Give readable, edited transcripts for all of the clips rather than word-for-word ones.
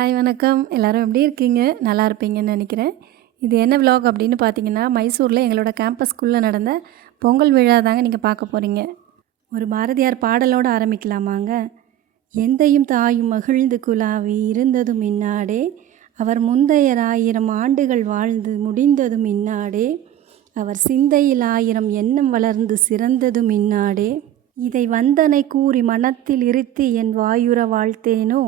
Hi வணக்கம். எல்லோரும் எப்படி இருக்கீங்க? நல்லா இருப்பீங்கன்னு நினைக்கிறேன். இது என்ன விலாக் அப்படின்னு பார்த்தீங்கன்னா, மைசூரில் எங்களோட கேம்பஸ்குள்ளே நடந்த பொங்கல் விழா தாங்க நீங்கள் பார்க்க போகிறீங்க. ஒரு பாரதியார் பாடலோடு ஆரம்பிக்கலாமாங்க. எந்தையும் தாயும் மகிழ்ந்து குலாவி இருந்ததும் இன்னாடே, அவர் முந்தையர் 1000 ஆண்டுகள் வாழ்ந்து முடிந்ததும் இன்னாடே, அவர் சிந்தையில் 1000 எண்ணம் வளர்ந்து சிறந்ததும் இன்னாடே, இதை வந்தனை கூறி மனத்தில் இருத்தி என் வாயுற வாழ்த்தேனோ,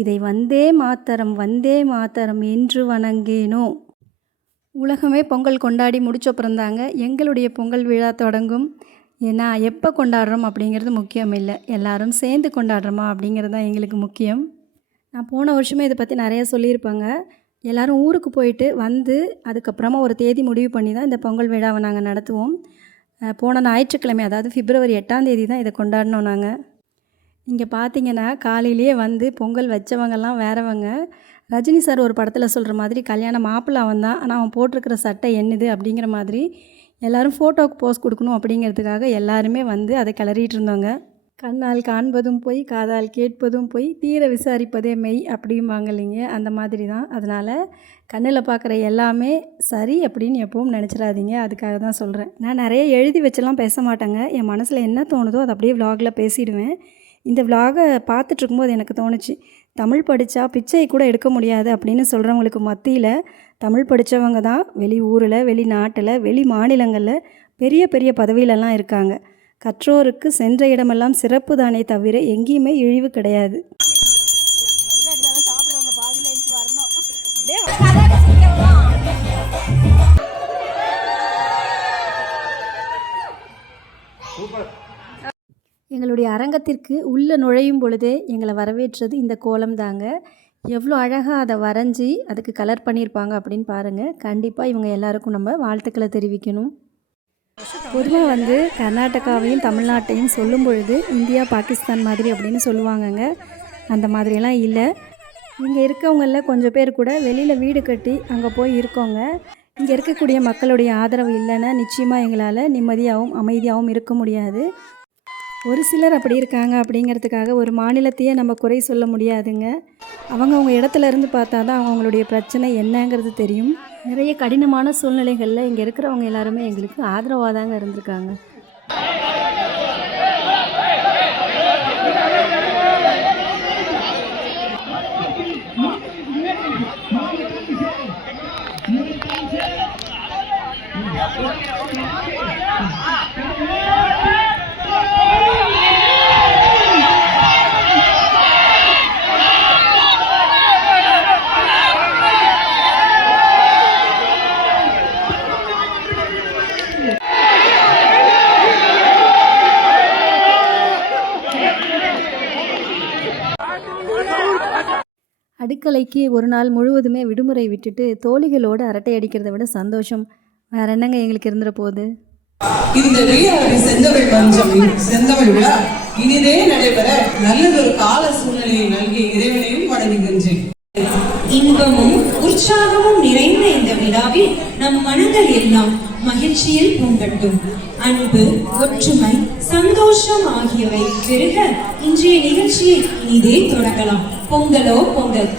இதை வந்தே மாத்தரம் என்று வணங்கேனோ. உலகமே பொங்கல் கொண்டாடி முடிச்சப்புறந்தாங்க எங்களுடைய பொங்கல் விழா தொடங்கும். ஏன்னா எப்போ கொண்டாடுறோம் அப்படிங்கிறது முக்கியம் இல்லை, எல்லோரும் சேர்ந்து கொண்டாடுறோமா அப்படிங்கிறது தான் எங்களுக்கு முக்கியம். நான் போன வருஷமே இதை பற்றி நிறையா சொல்லியிருப்பாங்க. எல்லோரும் ஊருக்கு போயிட்டு வந்து அதுக்கப்புறமா ஒரு தேதி முடிவு பண்ணி தான் இந்த பொங்கல் விழாவை நாங்கள் நடத்துவோம். போன ஞாயிற்றுக்கிழமை, அதாவது பிப்ரவரி 8ஆம் தேதி தான் இதை கொண்டாடினோம் நாங்கள். இங்கே பார்த்தீங்கன்னா காலையிலேயே வந்து பொங்கல் வச்சவங்கெல்லாம் வேறவங்க. ரஜினி சார் ஒரு படத்தில் சொல்கிற மாதிரி கல்யாண மாப்பிள்ளை அவன் தான், ஆனால் அவன் போட்டிருக்கிற சட்டை என்னது அப்படிங்கிற மாதிரி எல்லோரும் ஃபோட்டோவுக்கு போஸ் கொடுக்கணும் அப்படிங்கிறதுக்காக எல்லாருமே வந்து அதை கிளறிட்டு இருந்தோங்க. கண்ணால் காண்பதும் பொய், காதால் கேட்பதும் பொய், தீர விசாரிப்பதே மெய் அப்படிம்பாங்க இல்லைங்க, அந்த மாதிரி தான். அதனால் கண்ணில் பார்க்குற எல்லாமே சரி அப்படின்னு எப்பவும் நினச்சிடாதீங்க, அதுக்காக தான் சொல்கிறேன். நான் நிறைய எழுதி வச்செல்லாம் பேச மாட்டேங்க, என் மனசில் என்ன தோணுதோ அதை அப்படியே விலாகில் பேசிவிடுவேன். இந்த விலாகை பார்த்துட்ருக்கும்போது எனக்கு தோணுச்சு, தமிழ் படித்தா பிச்சை கூட எடுக்க முடியாது அப்படின்னு சொல்கிறவங்களுக்கு மத்தியில் தமிழ் படித்தவங்க தான் வெளி ஊரில், வெளிநாட்டில், வெளி மாநிலங்களில் பெரிய பெரிய பதவியிலலாம் இருக்காங்க. கற்றோருக்கு சென்ற இடமெல்லாம் சிறப்பு தானே தவிர எங்கேயுமே இழிவு கிடையாது. எங்களுடைய அரங்கத்திற்கு உள்ளே நுழையும் பொழுதே எங்களை வரவேற்றது இந்த கோலம் தாங்க. எவ்வளோ அழகாக அதை வரைஞ்சி அதுக்கு கலர் பண்ணியிருப்பாங்க அப்படின்னு பாருங்கள். கண்டிப்பாக இவங்க எல்லாருக்கும் நம்ம வாழ்த்துக்களை தெரிவிக்கணும். பொதுவாக வந்து கர்நாடகாவையும் தமிழ்நாட்டையும் சொல்லும் பொழுது இந்தியா பாகிஸ்தான் மாதிரி அப்படின்னு சொல்லுவாங்கங்க. அந்த மாதிரியெல்லாம் இல்லை. இங்கே இருக்கவங்களில் கொஞ்சம் பேர் கூட வெளியில் வீடு கட்டி அங்கே போய் இருக்கோங்க. இங்கே இருக்கக்கூடிய மக்களுடைய ஆதரவு இல்லைன்னா நிச்சயமாக எங்களால் நிம்மதியாகவும் அமைதியாகவும் இருக்க முடியாது. ஒரு சிலர் அப்படி இருக்காங்க அப்படிங்கிறதுக்காக ஒரு மாநிலத்தையே நம்ம குறை சொல்ல முடியாதுங்க. அவங்க இடத்துல இருந்து பார்த்தா தான் அவங்களுடைய பிரச்சனை என்னங்கிறது தெரியும். நிறைய கடினமான சூழ்நிலைகளில் இங்கே இருக்கிறவங்க எல்லாருமே எங்களுக்கு ஆதரவாக தாங்க இருந்திருக்காங்க. அடுக்கலைக்கு ஒரு நாள் முழுவதுமே விடுமுறை விட்டுட்டு தோழிகளோடு அரட்டை அடிக்கிறத விட சந்தோஷம் வேற என்னங்க எங்களுக்கு இருந்துற போகுது. இந்த செந்தமிழ் மஞ்சள் செந்தமிழ் விழா இனிதே நடைபெற நல்லதொரு கால சூழ்நிலையை நல்கிய இறைவனையும் வணங்குகின்றேன். இன்பமும் உற்சாகமும் நிறைந்த இந்த விழாவில் நம் மனங்கள் எல்லாம் மகிழ்ச்சியில் பொங்கட்டும். அன்பு, ஒற்றுமை, சந்தோஷம் ஆகியவை பெருக இன்றைய நிகழ்ச்சியை இனிதே தொடங்கலாம். பொங்கலோ பொங்கல்.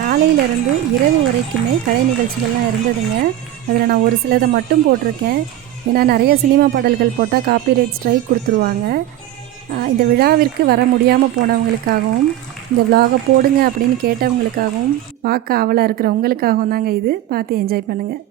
காலையிலேருந்து இரவு வரைக்குமே கலை நிகழ்ச்சிகள்லாம் இருந்ததுங்க. அதில் நான் ஒரு சிலதை மட்டும் போட்டிருக்கேன். ஏன்னா நிறைய சினிமா பாடல்கள் போட்டால் காப்பிரைட் ஸ்ட்ரைக் கொடுத்துருவாங்க. இந்த விழாவிற்கு வர முடியாமல் போனவங்களுக்காகவும் இந்த விலாகை போடுங்க அப்படின்னு கேட்டவங்களுக்காகவும் பார்க்க ஆவலாக இருக்கிறவங்களுக்காகவும் தாங்க இது. பார்த்து என்ஜாய் பண்ணுங்கள்.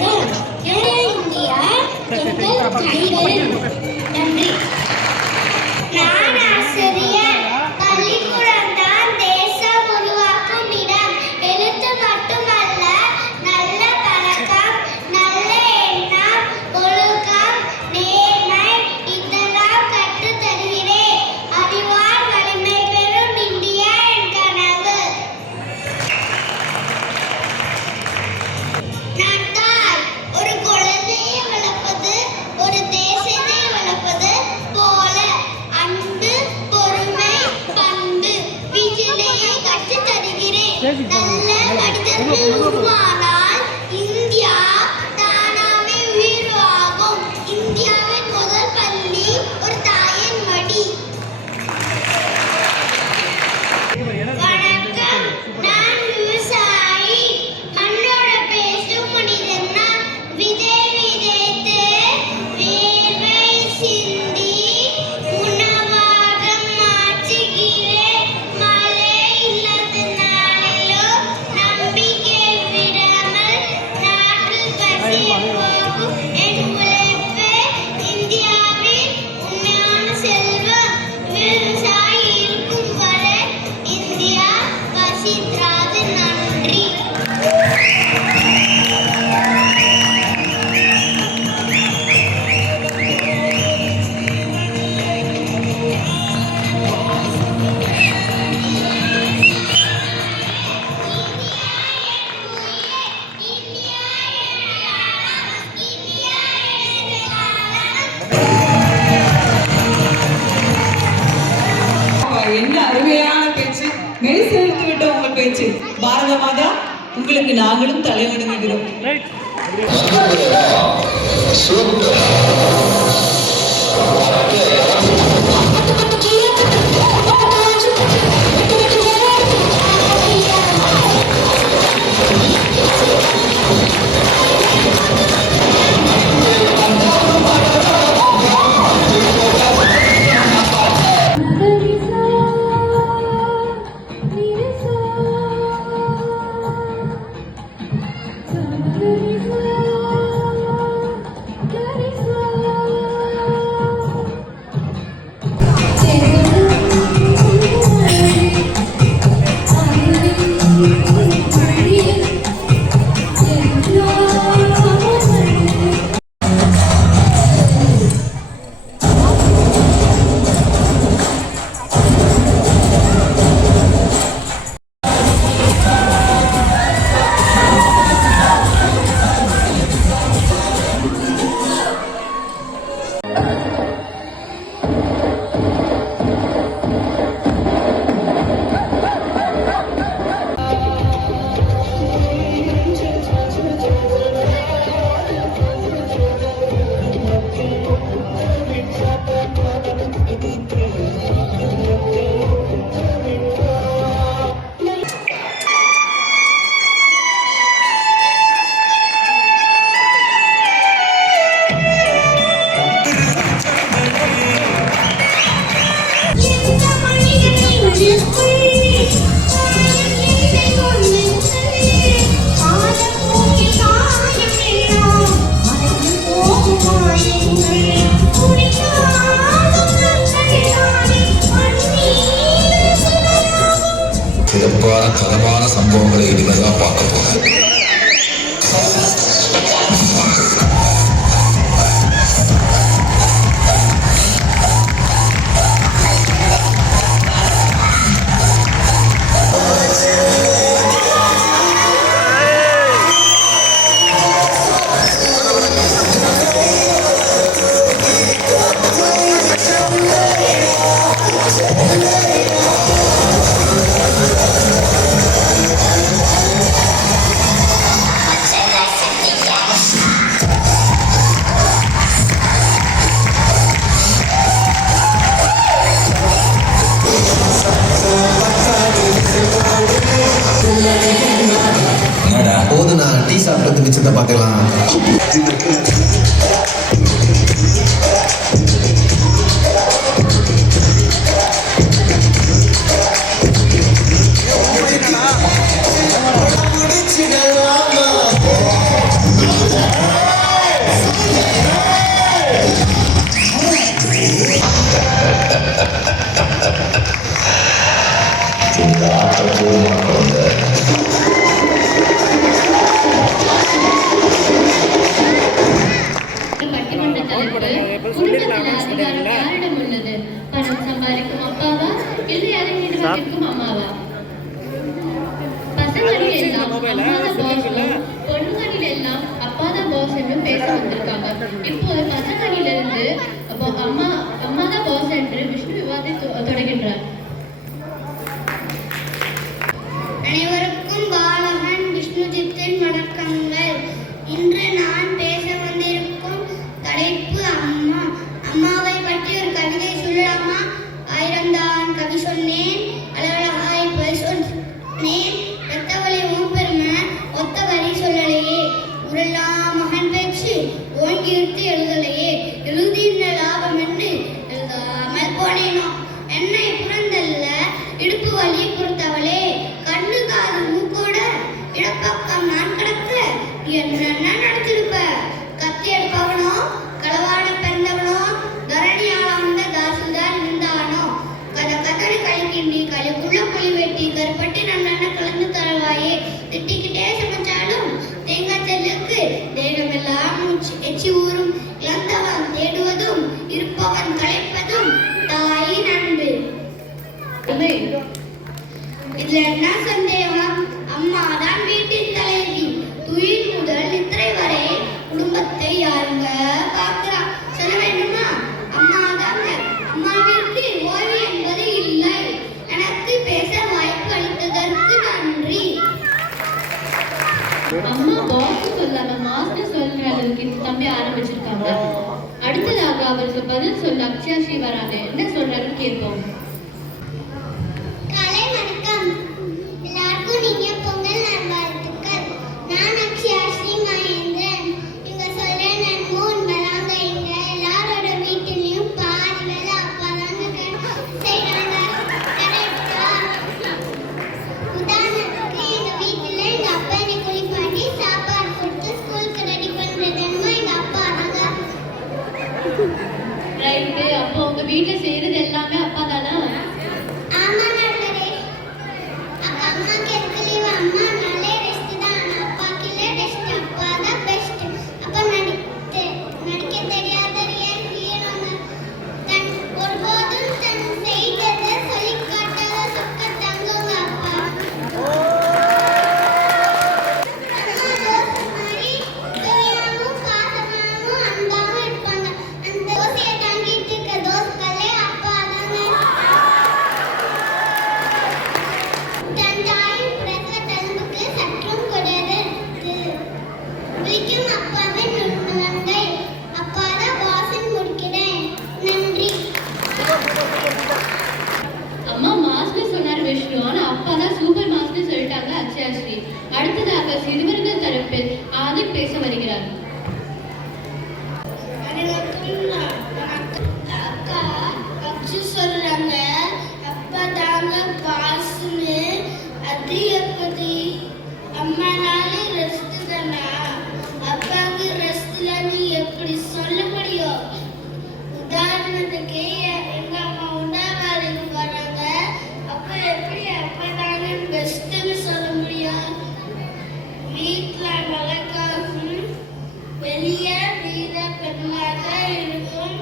வணக்கம். ஜெய இந்தியா எங்கள் கைகள். நன்றி. நான் ஆசிரியர். பள்ளிக்கூடம் தான் தேசம் உருவாக்கும் இடம். எழுத்து மட்டுமல்ல, நல்ல பழக்கம், நல்ல எண்ணம், ஒழுக்கம், நேர்மை இதெல்லாம் கற்றுத் தருகிறேன். அறிவால் வலிமை பெறும் இந்தியா என் கனவு. நான் தாய். ஒரு குழந்தையை வளர்ப்பது ஒரு தேசத்தை வளர்ப்பது போல. அன்பு, பொறுமை, பண்பு வீட்டிலேயே கற்றுத் தருகிறேன். நல்ல மனிதர்கள் உருவானால் இந்தியா தானாவே உயிர்வாகும். இந்தியாவின் முதல் பள்ளி ஒரு தாயின் மடி. வணக்கம். நான் விவசாயி. மண்ணோட பேசும் மனிதன் நான். விதை விதைத்து வேர்வை சிந்தி உணவாக மாற்றுகிறேன். மழை இல்லாத நாளிலும் நம்பிக்கை விடாமல் நாட்டில் பசி போகும் என் உழைப்பு இந்தியாவின் உண்மையான செல்வம். விவசாயி இருக்கும் வரை இந்தியா பசித்ராது. நன்றி. என்ன அருமையான பேச்சு. மெய் சேர்த்து விட்ட உங்கள் பேச்சு. பாரத மாதா, உங்களுக்கு நாங்களும் தலை வணங்குகிறோம். சிறப்பான தரமான சம்பவங்களை இனிமேதான் பார்க்க போறேன். குடும்பத்தில் அதிகாரம் யாரிடம் உள்ளது? பணம் சம்பாதிக்கும் அப்பாவா இல்லை அதை நிர்வகிக்கும் அம்மாவா? பசங்களில் எல்லாம் அம்மாதான் பாஸ், பொண்ணுங்களில் எல்லாம் அப்பாதான் பாஸ் என்று பேச வந்திருக்காங்க. இப்போது பசங்களிலிருந்து அம்மாதான் பாஸ் என்று விஷ்ணு விவாதத்தை தொடங்கின்றார். அனைவருக்கும் பாலகன் விஷ்ணுஜித்தின் வணக்கங்கள். இன்று நான் பேச வந்திருக்கும் தலைப்பு அம்மா. அம்மாவை பற்றி ஒரு கவிதை சொல்லலாமா? 1000 தான் கவி சொன்னேன், அழகழகாய் போய் சொன்னேன், பெத்தவளை உன் பெருமை ஒத்த வரி சொல்லலையே, உரெல்லாம் மகன் பேச்சு ஓங்கி எடுத்து எழுதலையே, எழுதின லாபம் என்று எழுதாமல் போனேனோ, என்னை புறந்தல்ல இடுப்பு வலி கொடுத்தவளே, கண்ணு காது மூக்கோட இடப்பக்கம் நான் கிடக்க என்ன நடத்திருப்ப? கத்தி எடுப்பவனோ களவாட பிறந்தவனோ தரணியால வந்த தாசில்தார் இருந்தானோ, கதறி கழிக்கின்றி கழிக்குள்ள புளி வெட்டி கருப்பட்டி நல்லெண்ண கலந்து தருவாயே, திட்டிக்கிட்டே சமைச்சாலும் தேங்காய் செல்லுக்கு தேகமெல்லாம் எச்சி ஊறும், இழந்தவன் தேடுவதும் இருப்பவன் களைப்பதும் தாயின் அன்பு. இதுல என்ன சந்தேகம்? அம்மா தான் வீட்டின் தலைவி. துயில் முதல் நித்திரை வரை குடும்பத்தை யாருங்க பார்க்கிறா? சொல்ல வேண்டுமா? அம்மா தாங்க. அம்மாவிற்கு ஓய்வு என்பது இல்லை. எனக்கு பேச வாய்ப்பு அளித்ததற்கு நன்றி. அம்மா பாஸ் சொல்லாம மாஸ்டர் சொல்ற அளவுக்கு இந்த தம்பி ஆரம்பிச்சிருக்காங்க. அடுத்ததாக அவருக்கு பதில் சொல்ல அக்ஷயா ஸ்ரீ வராங்க. என்ன சொல்றாருன்னு கேட்போம். கலை வணக்கம். எல்லாருக்கும் நீங்க பொங்கல் நல்வாழ்த்துக்கள். நான் அக்ஷயா ஸ்ரீ மகேந்திரன். இவங்க சொல்ற நன்மை உண்மைதாங்க. இங்க எல்லாரோட வீட்டிலையும் பாதி வேலை அப்பா தாங்க செய்யறாங்க. கரெக்டா? உதாரணத்துக்கு எங்க வீட்டுல எங்க அப்பா என்னை குளிப்பாட்டி சாப்பாடு கொடுத்து ஸ்கூலுக்கு ரெடி பண்றதுன்னு எங்க அப்பா தாங்க. ரைட்டு. அப்போ உங்க வீட்டுல செய்யறது எல்லாமே அப்பா தானா? ஆமா நண்பரே. அம்மாக்கு எதுக்கு லீவு? அம்மா நாளே ரெஸ்ட் தான். அப்பாக்கு இல்ல ரெஸ்ட். அப்பா தான் பெஸ்ட். அப்பா நடிக்க தெரியாத ரியல் ஹீரோங்க. ஒருபோதும் தன் செய்ததை சொல்லி காட்டாத சொக்க தங்குங்க அப்பா. அம்மா தோசை மாதிரி தூயாவும் பாசமாவும் அன்பாவும் இருப்பாங்க. அந்த தோசையை தாங்கிட்டு இருக்க தோசைகளே அப்பா தாங்க. தன் தாயின் பிரசவ தழும்புக்கு சற்றும் கொடரு விழிக்கும் அப்பாவின் நுண்ணுலங்கை. அப்பாதான் பாசன் முடிக்கிறேன். நன்றி. அம்மா மாஸ்டர் சொன்னார் விஷ்ணு, ஆனா அப்பா தான் சூப்பர் மாஸ்டர் சொல்லிட்டாங்க அக்ஷயா ஸ்ரீ. அடுத்ததாக சிறுவர்கள் தரப்பில் ஆதிக் பேச வருகிறார். அக்கா அச்சு சொல்றாங்க அப்பா தாங்க பாஸ்னு. அது எப்படி? அம்மானாலே ரெஸ்ட் தானா? அப்பாவுக்கு ரெஸ்ட் இல்லைன்னு எப்படி சொல்ல முடியும்? உதாரணத்துக்கு எங்க அம்மா உண்டாவாளைக்கு வராங்க. அப்ப எப்படி அப்பா தாங்க பெஸ்ட்னு சொல்ல முடியும்? வீட்டுல வழக்காகும், வெளியே வீர பெண்ணாக இருக்கும்.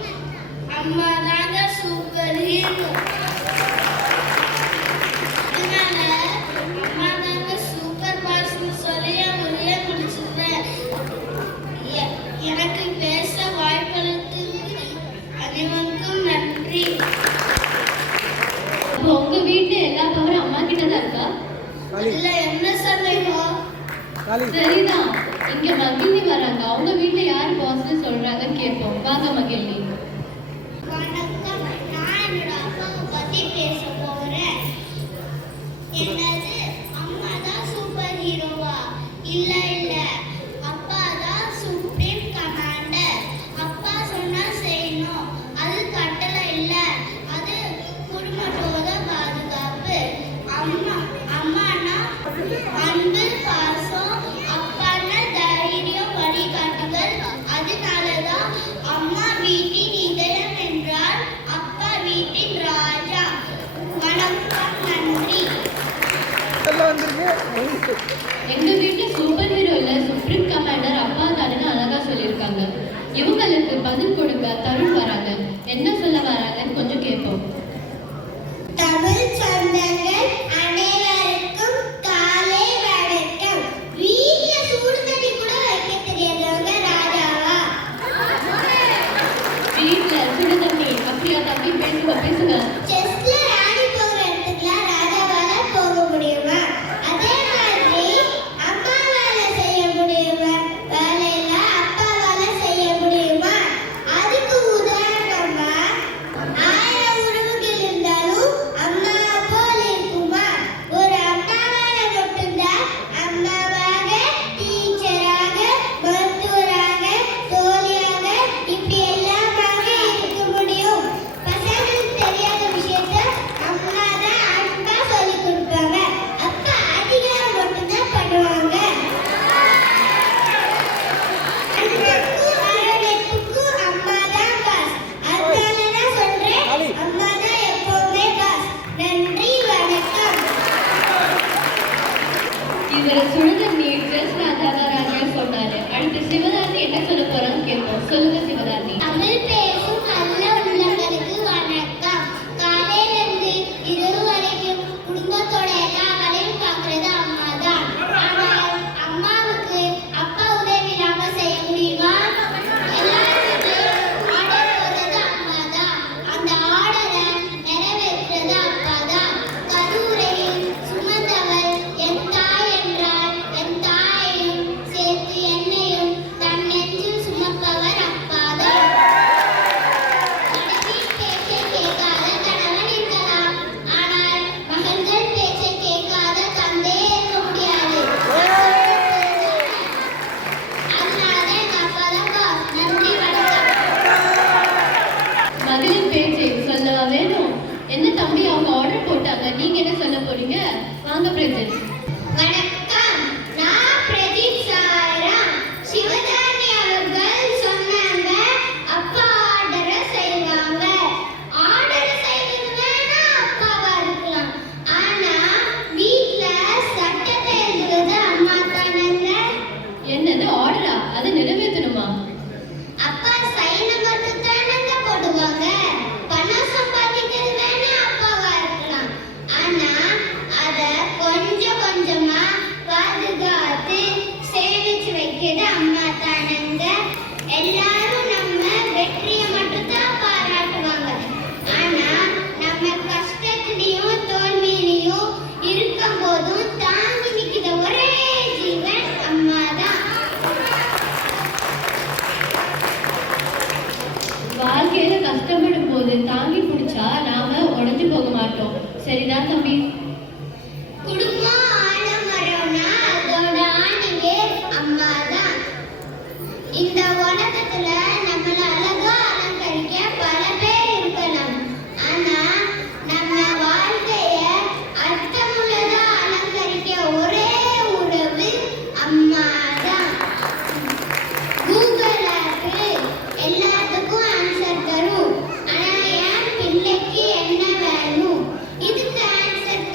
அம்மா தாங்க சூப்பர் ஹீரோ. இதனால அம்மா தாங்க சூப்பர் பாஸ்னு சொல்லி ஒரே முடிச்சிருந்தேன். எனக்கு பேச வாய்ப்பளித்ததுக்கு அனைவருக்கும் நன்றி. அப்போ உங்க வீட்டுல எல்லா பவரும் அம்மா கிட்ட தான் இருக்கா? அதுல என்ன சந்தேகம்? சரிதான். இங்க மகிழ்ச்சி வராங்க. அவங்க வீட்டுல யார் பாஸ்னு சொல்றாங்க கேட்போம். வாங்க மகிழ்ச்சி. வணக்கம். நான் என்னோட அப்பாவை பத்தி பேச போறேன். என்னது? அம்மா தான் சூப்பர் ஹீரோவா? இல்ல இல்ல, அப்பா தான் சுப்ரீம் கமாண்டர். அப்பா சொன்னா செய்யணும், அது கட்டளை இல்ல, அது குடும்பத்தோட பாதுகாப்பு. அம்மானா அன்பு பாசம், அப்பான்னா தைரியம் வழிகாட்டுதல். அதனாலதான் அம்மா வீட்டின் இதயம் என்றால் அப்பா வீட்டின் ராஜா. வணக்கம். நன்றி. எங்க வீட்டுல சூப்பர் ஹீரோ இல்ல, சுப்ரீம் கமாண்டர் அப்பா தானு அழகா சொல்லியிருக்காங்க. இவங்களுக்கு கேள்விகளுக்கு பதில் கொடுக்க தருண் வராங்க. என்ன சொல்ல வராங்கன்னு கொஞ்சம் கேட்போம். தமிழ் சொந்தங்கள் அனைவருக்கும் காலை வணக்கம். வீட்ல சூடு தண்ணி கூட வைக்க தெரியாதவங்க ராஜாவா? வீட்டுல சுடு தண்ணி அப்படியா தம்பி? பேசுங்க. செஸ்ல ராணி போகிற இடத்துக்குலாம் ராஜாவால போக முடியுமா? அதே மாதிரி அம்மாவால செய்ய முடியுமா வேலையெல்லாம் அப்பாவால செய்ய முடியுமா? அதுக்கு உதாரணமா 1000 உறவுகள் இருந்தாலும் அம்மா போல இருக்குமா? ஒரு அம்மாவால மட்டும்தான் அம்மாவாக, டீச்சராக, மருத்துவராக, தோழியாக இப்படி எல்லாமாக இருக்க முடியும். பசங்களுக்கு தெரியாத விஷயத்த அம்மா தான் அன்பா சொல்லிக் கொடுப்பாங்க. அப்பா அதிகாரம் மட்டும்தான் பண்ணுவாங்க. அன்புக்கும் அரவணைப்புக்கும் அம்மா தான் பாஸ். அதனால தான் சொல்றேன், அம்மா தான் எப்பவுமே பாஸ். நன்றி, வணக்கம். இவர் சுடுதண்ணி ட்ரெஸ் ராஜாங்க சொன்னாரு. அடுத்து சிவதாரணி என்ன சொல்ல போறான்னு கேட்போம். சொல்லுங்க சிவதாரணி. தமிழ் பேசும் நல்ல உள்ளங்களுக்கு வணக்கம். காலையில இருந்து இரவு வரைக்கும் குடும்பத்தோட எல்லா வேலையும் பார்க்கறது அம்மா தான். ஆனால் அம்மாவுக்கு அப்பா உதவி இல்லாம செய்ய முடியுமா? எல்லாருக்கும் ஆர்டர் போடுறது அம்மா தான். அந்த ஆர்டரை நிறைவேற்றுறது அப்பா தான். கருவுரையில் சுமந்தவள் என் தாய் என்றால் என் தாயையும் சேர்த்து என்னையும் தன் நெஞ்சில் சுமப்பவர் அப்பா தான். மனைவி பேச்சை கேட்காத கணவன் இருக்கலாம், ஆனால் மகன்கள் பேச்சை கேட்காத தந்தையே இருக்க முடியாது. அதனால எங்க அப்பா தான் பாஸ். நன்றி, வணக்கம். மகளிர் பேச்சை சொல்லவா வேணும்? என்ன தம்பி, அவங்க ஆர்டர் போட்டாங்க, நீங்க என்ன சொல்ல போறீங்க? வாங்க பிரஜன். வணக்கம், நான் பிரதீப் சாய்ராம். சிவதாரணி அவர்கள் சொன்னாங்க அப்பா ஆர்டரை செய்வாங்க. ஆர்டரை செய்வது வேணா அப்பாவா இருக்கலாம், ஆனா வீட்ல சட்டத்தை எழுதுறது அம்மா தானங்க. என்னது ஆர்டரா? அதை நிறைவேற்றணுமா? அப்பா சைனை மட்டும் தானங்க போடுவாங்க. பணம் சம்பாதிக்கிறது வேணா அப்பாவா இருக்கலாம், ஆனா அத கொஞ்சம் கொஞ்சமா பாதுகாத்து சேமிச்சு வைக்கிறது அம்மா தானங்க. எல்லாரும் நம்ம வெற்றியை மட்டும் தான் பாராட்டுவாங்க, ஆனா நம்ம கஷ்டத்துலயும் தோல்வியிலையும் இருக்கும் போதும் தாங்கி நிக்கிற ஒரே ஜீவன் அம்மா தான். வாழ்க்கையில கஷ்டப்படும் போது தாங்கி பிடிச்சா நாம உடைஞ்சு போக மாட்டோம். சரிதான் தம்பி? குடும்பம் ஆலமரம்னா அதோட ஆணிவே அம்மா தான். இந்த உலகத்துல நம்மள அழகா அலங்கரிக்க பல பேர் இருக்கலாம், ஆனா நம்ம வாழ்க்கைய அர்த்தமுள்ளதா அலங்கரிக்க ஒரே உறவு அம்மா தான். கூகுள் ஆப் எல்லாத்துக்கும் ஆன்சர் தரும், ஆனா என் பிள்ளைக்கு என்ன வேணும் இதுக்கு ஆன்சர்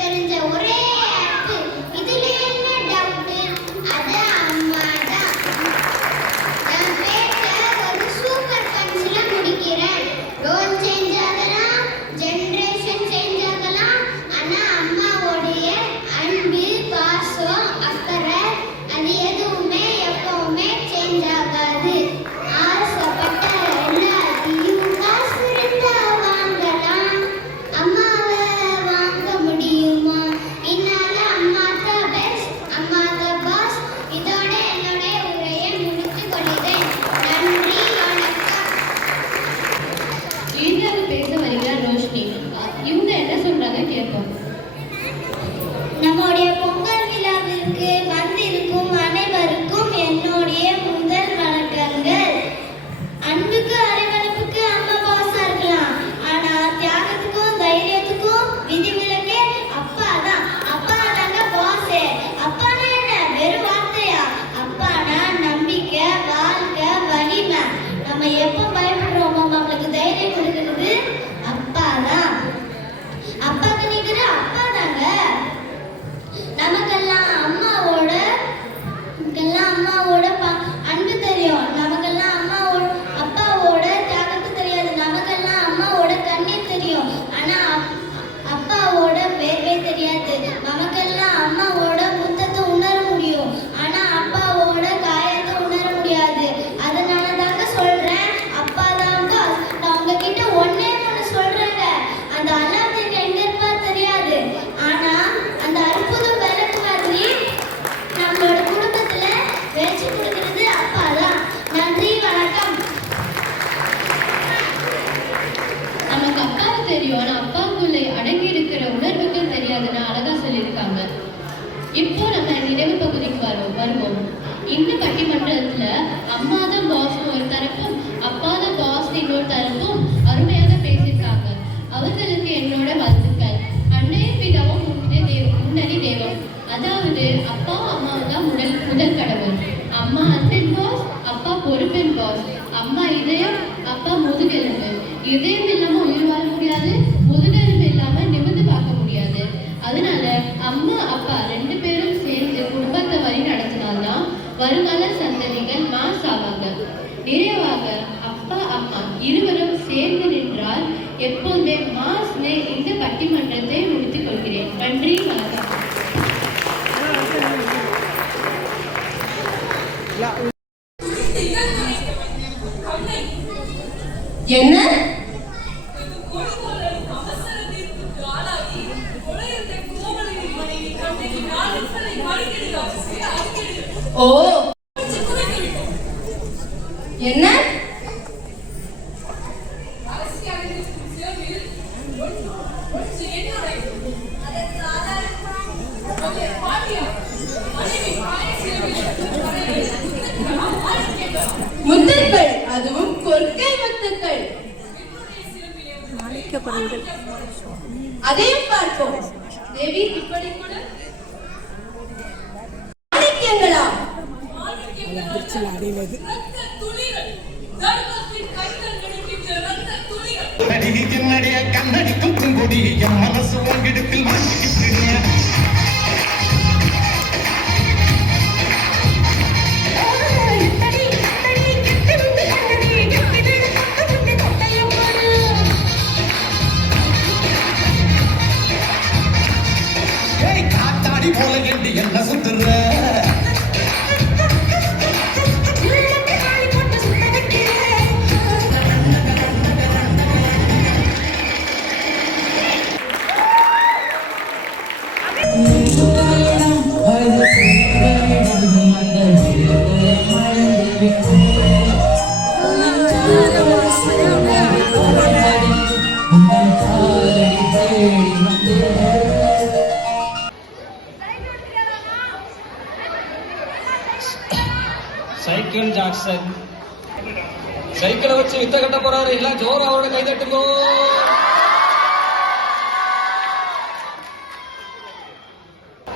வருவோம். இந்த பட்டிமன்றத்துல அம்மா தான் பாஸ் ஒரு தரப்பும் அப்பா தான் பாஸ் இன்னொரு தரப்பும் அருமையாக பேசியிருக்காங்க. அவர்களுக்கு என்னோட வாழ்த்துக்கள். அன்னையும் பிதாவும் முன்னணி தெய்வம். அதாவது அப்பா அம்மாவும் தான் முதல் கடவுள். அம்மா அன்பின் பாஸ், அப்பா பொறுப்பின் பாஸ். அம்மா இதயம், அப்பா முதுகெலும்பு. இதயம் இல்லாம உயிர் வாழ முடியாது, முதுகெலும்பு இல்லாம நிமிர்ந்து பார்க்க முடியாது. அதனால அம்மா அப்பா 2 பேரும் சேர்ந்து குடும்பத்தை வழி நடத்தினால்தான் வருங்கால சந்ததிகள் மாஸ் ஆவாங்க. நிறைவாக அப்பா அம்மா இருவரும் சேர்ந்து நின்றால் எப்போதுமே மாஸ்னே இந்த பட்டிமன்றத்தை முடித்துக் கொள்கிறேன். நன்றி, வணக்கம். என்ன? ஓ, என்ன? முத்துக்கள், அதுவும் கொற்கை முத்துக்கள். அதையும் பார்ப்போம். தேவி, இப்படி கூட மாணிக்கங்களா? கண்ணடிக்கும் குங்குடி என் மனசு உங்கிடத்தில் காத்தாடி போல கேட்டு என்ன சுத்துற சைக்கிள் ஜாக்சன் சைக்கிளை வச்சு வித்த கட்ட போறாரு. எல்லாம் ஜோர் அவரோட கை தட்டுங்கோ.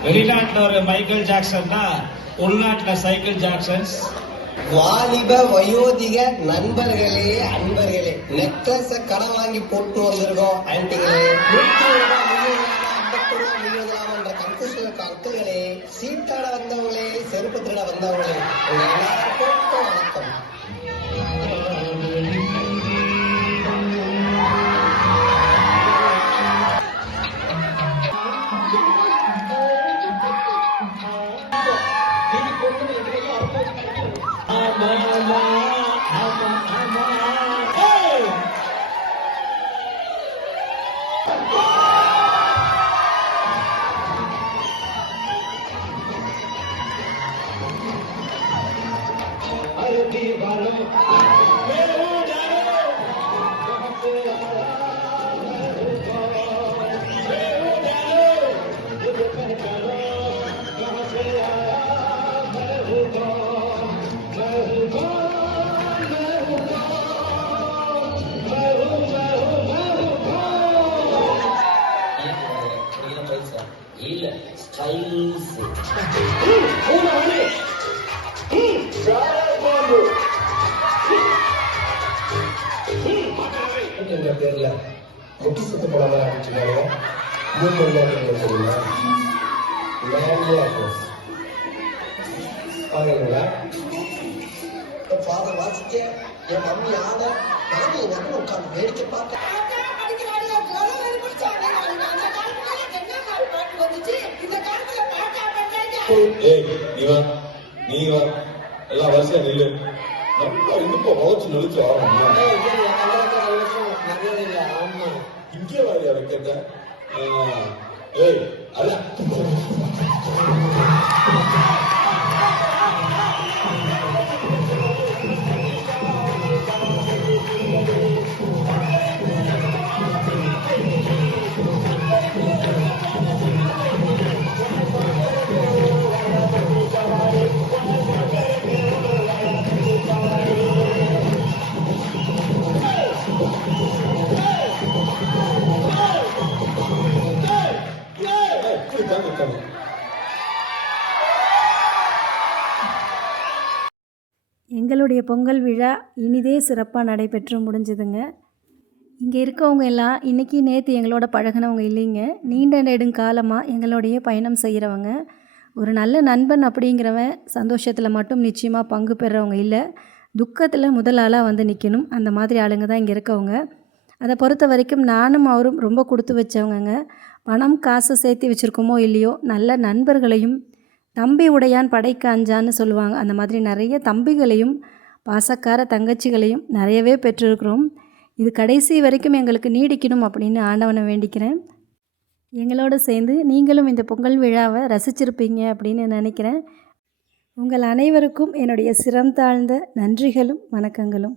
வெளிநாட்டுல ஒரு மைக்கேல் ஜாக்சன் தான், உள்நாட்டுல சைக்கிள் ஜாக்சன்ஸ். வாலிப வயோதிக நண்பர்களே, அன்பர்களே, நெக்லஸ கடை வாங்கி போட்டு வந்திருக்கோம் ஆன்டிகளே. 150 ரூபா என்ற கன்ஃபியூஷன் அக்கங்களே, சீட்டாட வந்தவங்களே, செருப்பு திருட வந்தவங்களே, உங்க எல்லாருக்கும் வணக்கம். பேர்ல முட்டி சுத்த போடாம ஆரம்பிச்சுக்காங்க. 3 விளையாட்டுகள் தெரியுமா? பாருங்களா, ஃபாதர் வாசிக்க, என் மம்மி ஆட, நானும் என் மகன் உட்காந்து வேடிக்கை பார்க்க. நீ வா எல்லாம் வரிசையா நில்லு. நல்லா இடுப்ப வளைச்சு நெளிச்சு ஆரம்பிங்க. இங்கே வாரியா வைக்கிறத. ஏய் அல்ல Thank you. எங்களுடைய பொங்கல் விழா இனிதே சிறப்பாக நடைபெற்று முடிஞ்சுதுங்க. இங்கே இருக்கவங்க எல்லாம் இன்றைக்கி நேற்று எங்களோட பழகினவங்க இல்லைங்க. நீண்ட நெடுங்காலமாக எங்களோடைய பயணம் செய்கிறவங்க. ஒரு நல்ல நண்பன் அப்படிங்கிறவன் சந்தோஷத்தில் மட்டும் நிச்சயமாக பங்கு பெறுறவங்க இல்லை, துக்கத்தில் முதல் ஆளாக வந்து நிற்கணும். அந்த மாதிரி ஆளுங்க தான் இங்கே இருக்கவங்க. அதை பொறுத்த வரைக்கும் நானும் அவரும் ரொம்ப கொடுத்து வச்சவங்கங்க. பணம் காசு சேர்த்து வச்சுருக்கோமோ இல்லையோ, நல்ல நண்பர்களையும், தம்பி உடையான் படைக்கு அஞ்சான்னு சொல்லுவாங்க, அந்த மாதிரி நிறைய தம்பிகளையும் பாசக்கார தங்கச்சிகளையும் நிறையவே பெற்றிருக்கிறோம். இது கடைசி வரைக்கும் எங்களுக்கு நீடிக்கணும் அப்படின்னு ஆண்டவனை வேண்டிக்கிறேன். எங்களோடு சேர்ந்து நீங்களும் இந்த பொங்கல் விழாவை ரசிச்சிருப்பீங்க அப்படின்னு நினைக்கிறேன். உங்கள் அனைவருக்கும் என்னுடைய சிரம் தாழ்ந்த நன்றிகளும் வணக்கங்களும்.